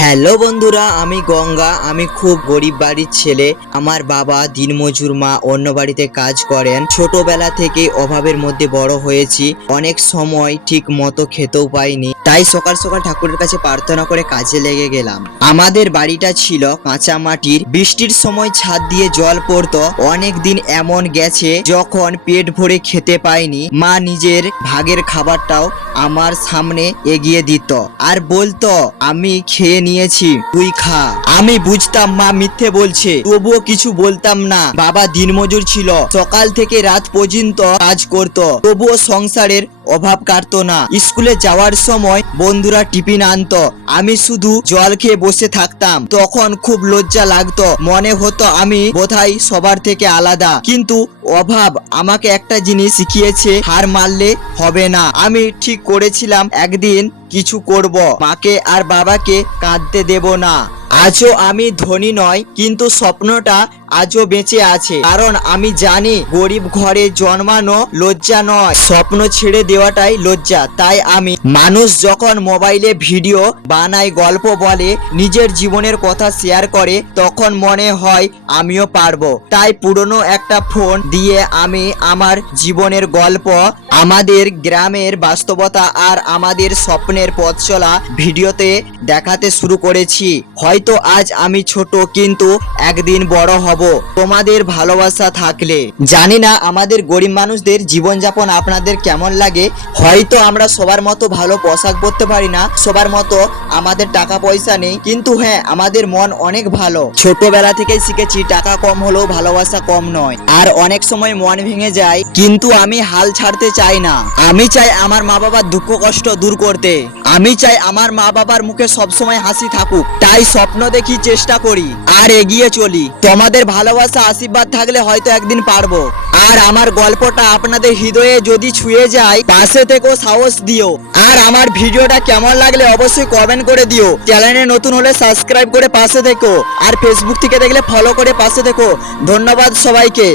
Hello বন্ধুরা, আমি গঙ্গা। আমি খুব গরিব বাড়ির ছেলে। আমার বাবা দিনমজুর, মা অন্য বাড়িতে কাজ করেন। ছোটবেলা থেকে অভাবের মধ্যে বড় হয়েছি। অনেক সময় ঠিক মতো খেতেও পাইনি, তাই সকাল সকাল ঠাকুরের কাছে প্রার্থনা করে কাজে লেগে গেলাম। আমাদের বাড়িটা ছিল কাঁচা মাটির। বৃষ্টির সময় ছাদ দিয়ে জল পড়তো। অনেক দিন এমন গেছে যখন পেট ভরে খেতে পাইনি। মা নিজের ভাগের খাবারটাও আমার সামনে এগিয়ে দিত আর বলতো, আমি খেয়ে নিয়েছি, তুই খা। আমি বুঝতাম মা মিথ্যে বলছে, তবুও কিছু বলতাম না। বাবা দিনমজুর ছিল, সকাল থেকে রাত পর্যন্ত কাজ করত, তবুও সংসারের অভাব কাটতো না। স্কুলে যাওয়ার সময় বন্ধুরা টিফিন আনতো, আমি শুধু জল খেয়ে বসে থাকতাম। তখন খুব লজ্জা লাগতো, মনে হতো আমি বোধহয় সবার থেকে আলাদা। কিন্তু অভাব আমাকে একটা জিনিস শিখিয়েছে, হার মারলে হবে না। আমি ঠিক করেছিলাম একদিন কিছু করব, মাকে আর বাবাকে কাঁদতে দেব না। আজও আমি ধনী নয়, কিন্তু স্বপ্নটা আজও বেঁচে আছে। কারণ আমি জানি গরিব ঘরে জন্মানো লজ্জা নয়, স্বপ্ন ছেড়ে দেওয়াটাই লজ্জা। তাই আমি মানুষ যখন মোবাইলে ভিডিও বানায়, গল্প বলে, নিজের জীবনের কথা শেয়ার করে, তখন মনে হয় আমিও পারবো। তাই পুরনো একটা ফোন দিয়ে আমি আমার জীবনের গল্প, আমাদের গ্রামের বাস্তবতা আর আমাদের স্বপ্নের পথ চলা ভিডিওতে দেখাতে শুরু করেছি। হয়তো আজ আমি ছোট, কিন্তু একদিন বড় হব তোমাদের ভালোবাসা থাকলে। জানি না আমাদের গরিব মানুষদের জীবনযাপন আপনাদের কেমন লাগে। হয়তো আমরা সবার মতো ভালো পোশাক পরতে পারি না, সবার মতো আমাদের টাকা পয়সা নেই, কিন্তু হ্যাঁ, আমাদের মন অনেক ভালো। ছোটবেলা থেকে শিখেছি টাকা কম হলেও ভালোবাসা কম নয়। আর অনেক সময় মন ভেঙে যায়, কিন্তু আমি হাল ছাড়তে চাই না। আমি চাই আমার মা বাবার দুঃখ কষ্ট দূর করতে। আমি চাই আমার মা বাবার মুখে সবসময় হাসি থাকুক। তাই স্বপ্ন দেখি, চেষ্টা করি আর এগিয়ে চলি। তোমাদের ভালোবাসা আশীর্বাদ থাকলে হয়তো একদিন পারবো। আর আমার গল্পটা আপনাদের হৃদয়ে যদি ছুঁয়ে যায়, পাশে থেকেও সাহস দিও। আর আমার ভিডিওটা কেমন লাগলে অবশ্যই কমেন্ট করে দিও। চ্যানেলে নতুন হলে সাবস্ক্রাইব করে পাশে থেকো, আর ফেসবুক থেকে দেখলে ফলো করে পাশে থেকো। ধন্যবাদ সবাইকে।